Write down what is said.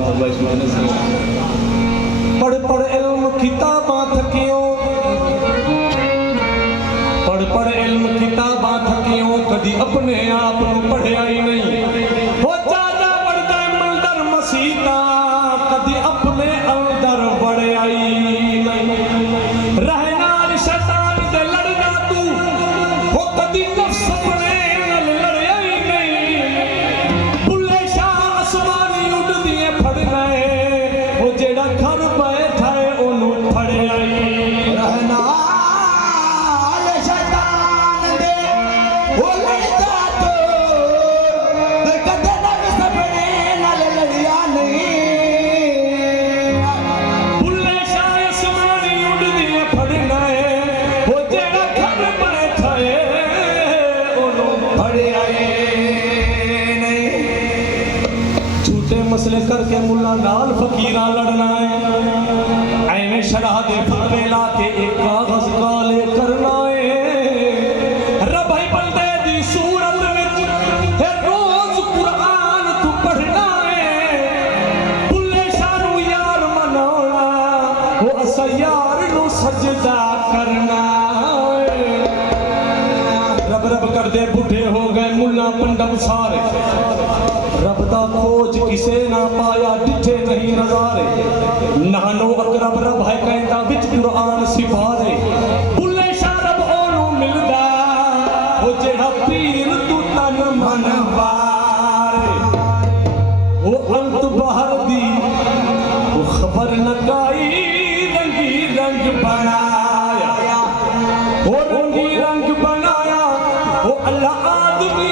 दी फरमाइश मैंने सुनी। पढ़ पढ़ इल्म किताबां थकियो, पढ़ पढ़ इल्म किताबां थकियो, कदी अपने आप को पढ़िया ही नहीं। वो चाचा पढ़ता मंदर मसीता, कदी अपने अंदर बढ़िया ही नहीं। रहना शैतान दे लड़ना तू, वो कदी नफ्स अपने नाल लड़िया ही नहीं। बुल्ले शाह आसमानी उड़ दिए फड़ना है, वो जेड़ा घर बैठा है ओनू फड़िया ही। रहना शैतान दे वो लड़दा तो, कदे नफ्स अपने नाल लड़िया नहीं। बुल्ले शाह आसमानी उड़ दिए फड़ना है, वो जेड़ा घर बैठा है ओनू बढ़िया ही नहीं। झूठे मसले करके मुल्ला नाल फकीरा लड़ना है। ऐने शराह दे फतवे ला के एक कागज काले करना है। रबाई बंदे दी सूरत विच हर रोज कुरान तू पढ़ना है। बुल्ले शाह नू यार मनाना, वो असा यार नू सजदा करना है। रब रब करदे बुढ़े हो गए मुल्ला पंडम सारे, रब दा खोज किसे ना पाया डिठे नहीं नजारे। नानो अकरब रब है कहता विच कुरान सिफारे। बुल्ले शाह रब ओनू मिलदा, वो जेड़ा पीर तू तन मन वारे। वो अंत बहर दी वो खबर न काई, रंगी रंग बनाया, वो रंगी रंग बनाया। वो अल्लाह आदमी